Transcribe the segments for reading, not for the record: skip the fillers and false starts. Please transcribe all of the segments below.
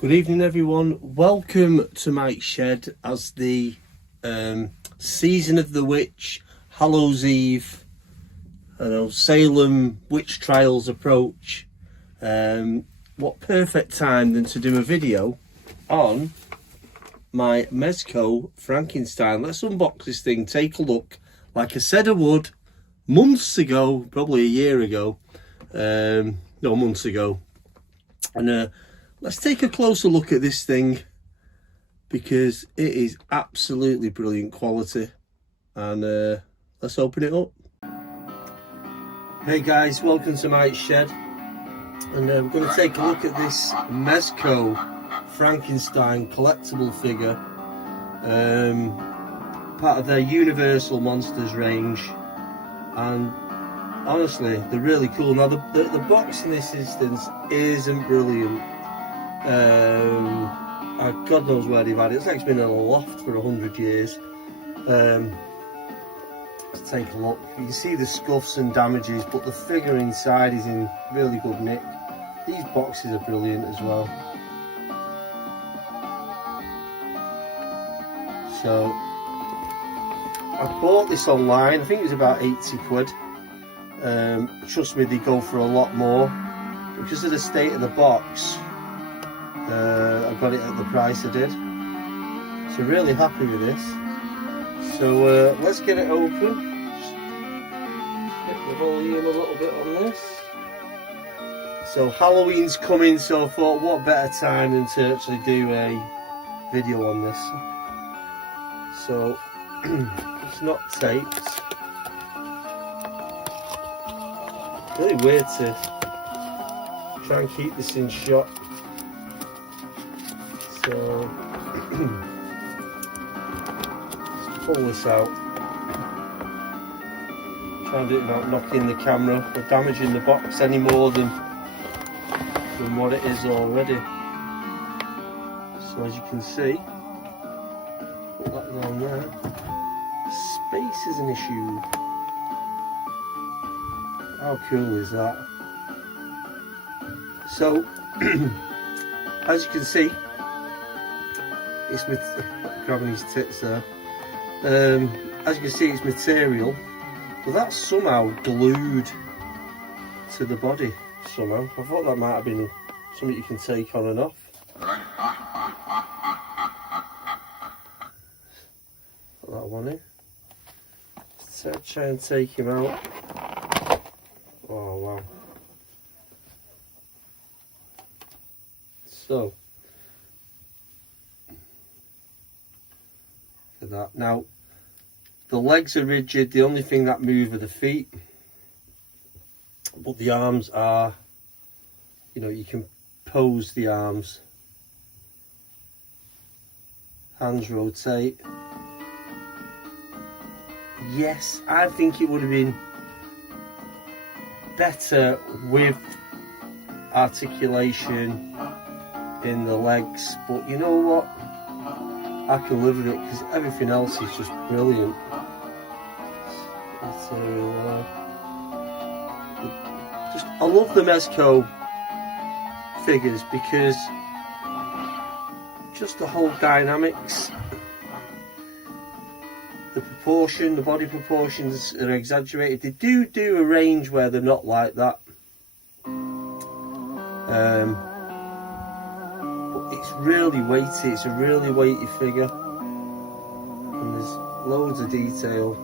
Good evening everyone, welcome to my shed as the season of the witch, Hallows Eve, Salem witch trials approach. What perfect time than to do a video on my Mezco Frankenstein. Let's unbox this thing, take a look. Like I said I would months ago, probably a year ago, no, months ago. And let's take a closer look at this thing because it is absolutely brilliant quality. And let's open it up. Hey guys, welcome to my shed. And we're going to take a look at this Mezco Frankenstein collectible figure. Part of their Universal Monsters range. And honestly, they're really cool. Now the box in this instance isn't brilliant. God knows where they've had it. It's like it's been in a loft for 100 years. Let's take a look. You can see the scuffs and damages, but the figure inside is in really good nick. These boxes are brilliant as well. So I bought this online. I think it was about 80 quid. Trust me, they go for a lot more. Because of the state of the box, I got it at the price I did. So really happy with this. So let's get it open. Just get the volume a little bit on this. So Halloween's coming, so I thought what better time than to actually do a video on this. So it's not taped. Really weird to try and keep this in shot. So let's pull this out. Try and do it without knocking the camera or damaging the box any more than what it is already. So as you can see, put that down there. Space is an issue. How cool is that? So as you can see, it's with grabbing his tits there. As you can see, it's material, but that's somehow glued to the body somehow. I thought that might have been something you can take on and off. Put that one in. So try and take him out. Oh wow. So look at that. Now the legs are rigid, the only thing that move are the feet. But the arms are, you can pose the arms. Hands rotate. Yes, I think it would have been better with articulation in the legs, but you know what? I can live with it because everything else is just brilliant. I love the Mezco figures because just the whole dynamics, the proportion, the body proportions are exaggerated. They do a range where they're not like that. But it's really weighty, it's a really weighty figure. And there's loads of detail.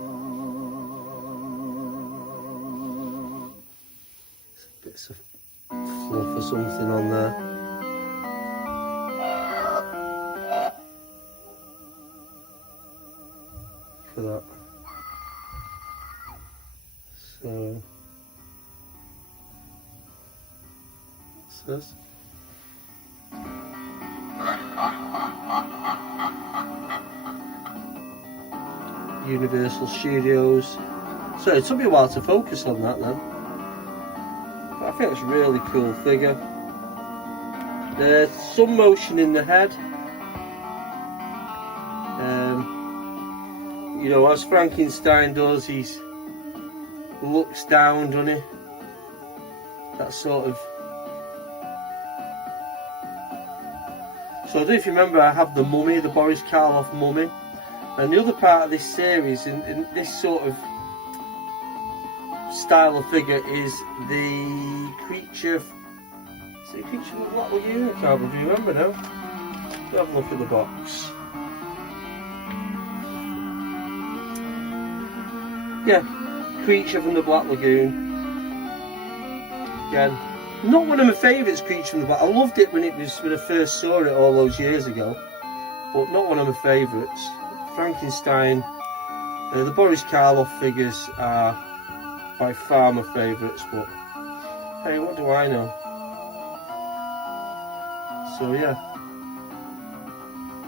Bits of fluff or something on there. For that. So what's this? Universal Studios. So it took me a while to focus on that then. But I think it's a really cool figure. There's some motion in the head. As Frankenstein does, he looks down, doesn't he? That sort of So I don't know if you remember, I have the mummy, the Boris Karloff mummy. And the other part of this series, in this sort of style of figure, is the creature. Is it a creature from the Black Lagoon? I can't remember now. Have a look at the box. Yeah, creature from the Black Lagoon. Again, not one of my favourites, creature from the Black. I loved it when I first saw it all those years ago, but not one of my favourites. Frankenstein. The Boris Karloff figures are by far my favourites, but hey, what do I know? So yeah,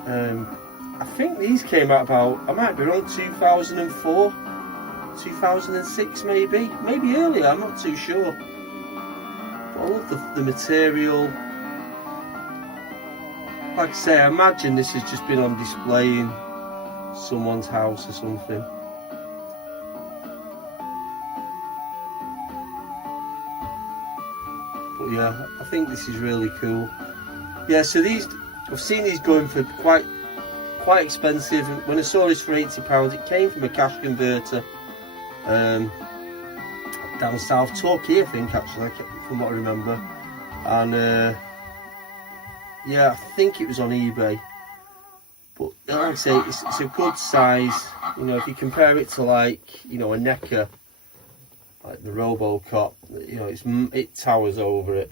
I think these came out about, I might be wrong, 2004, 2006 maybe earlier, I'm not too sure. But I love the material. Like I say, I imagine this has just been on display in someone's house or something. But yeah, I think this is really cool. Yeah, so these, I've seen these going for quite expensive. When I saw this for £80, it came from a cash converter down south, Torquay I think, actually, from what I remember. And yeah, I think it was on eBay. But like I say, it's a good size. You know, if you compare it to, like, you know, a NECA, like the Robocop, you know, it towers over it.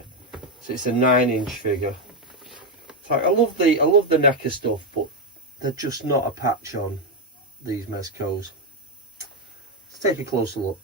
So it's a 9-inch figure. So I love the NECA stuff, but they're just not a patch on these Mezcos. Let's take a closer look.